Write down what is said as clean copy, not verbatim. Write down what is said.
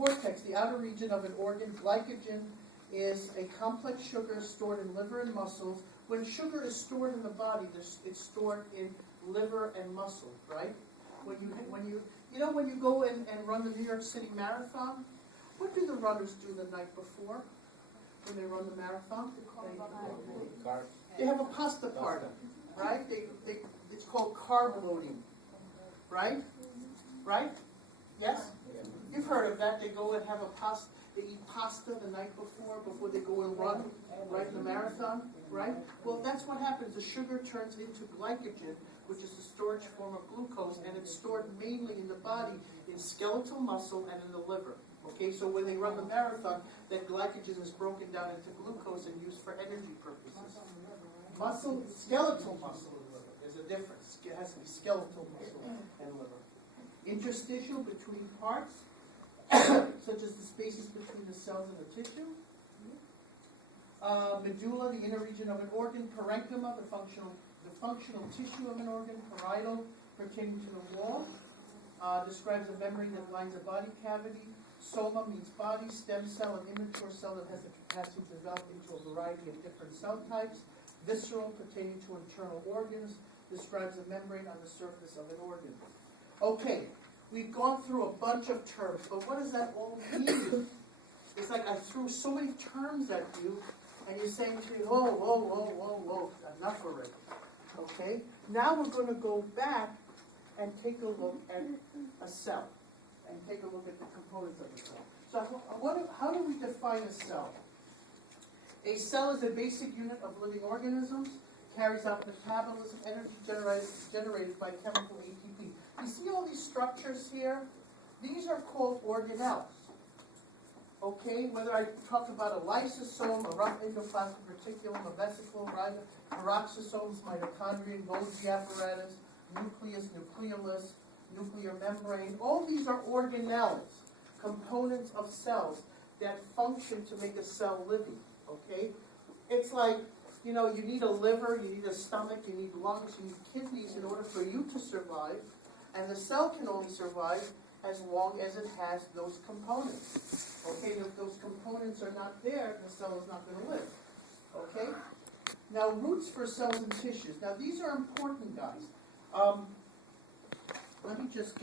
cortex, the outer region of an organ. Glycogen is a complex sugar stored in liver and muscles. When sugar is stored in the body, it's stored in liver and muscle, right? When you go in and run the New York City Marathon, what do the runners do the night before when they run the marathon? They have a pasta party, right? It's called carb loading, right? Right? Yes? You've heard of that. They go and have a pasta. They eat pasta the night before they go and run, right, the marathon, right? Well, that's what happens. The sugar turns into glycogen, which is the storage form of glucose, and it's stored mainly in the body, in skeletal muscle and in the liver. Okay, so when they run the marathon, that glycogen is broken down into glucose and used for energy purposes. Skeletal muscle and liver, there's a difference. It has to be skeletal muscle and liver. Interstitial between parts, such as the spaces between the cells and the tissue. Medulla, the inner region of an organ. Parenchyma, the functional tissue of an organ. Parietal, pertaining to the wall. Describes a membrane that lines a body cavity. Soma means body. Stem cell, an immature cell that has the capacity to develop into a variety of different cell types. Visceral, pertaining to internal organs. Describes a membrane on the surface of an organ. Okay, we've gone through a bunch of terms, but what does that all mean? It's like I threw so many terms at you, and you're saying to me, whoa, enough already. Okay? Now we're going to go back and take a look at a cell, and take a look at the components of a cell. So how do we define a cell? A cell is a basic unit of living organisms, carries out metabolism, energy generated by chemical ATP. You see all these structures here? These are called organelles. Okay, whether I talk about a lysosome, a rough endoplasmic reticulum, a vesicle, peroxisomes, mitochondria, Golgi apparatus, nucleus, nucleolus, nuclear membrane, all these are organelles, components of cells that function to make a cell living. Okay? It's like, you need a liver, you need a stomach, you need lungs, you need kidneys in order for you to survive. And the cell can only survive as long as it has those components. Okay, if those components are not there, the cell is not going to live. Okay? Now, roots for cells and tissues. Now, these are important, guys. Let me just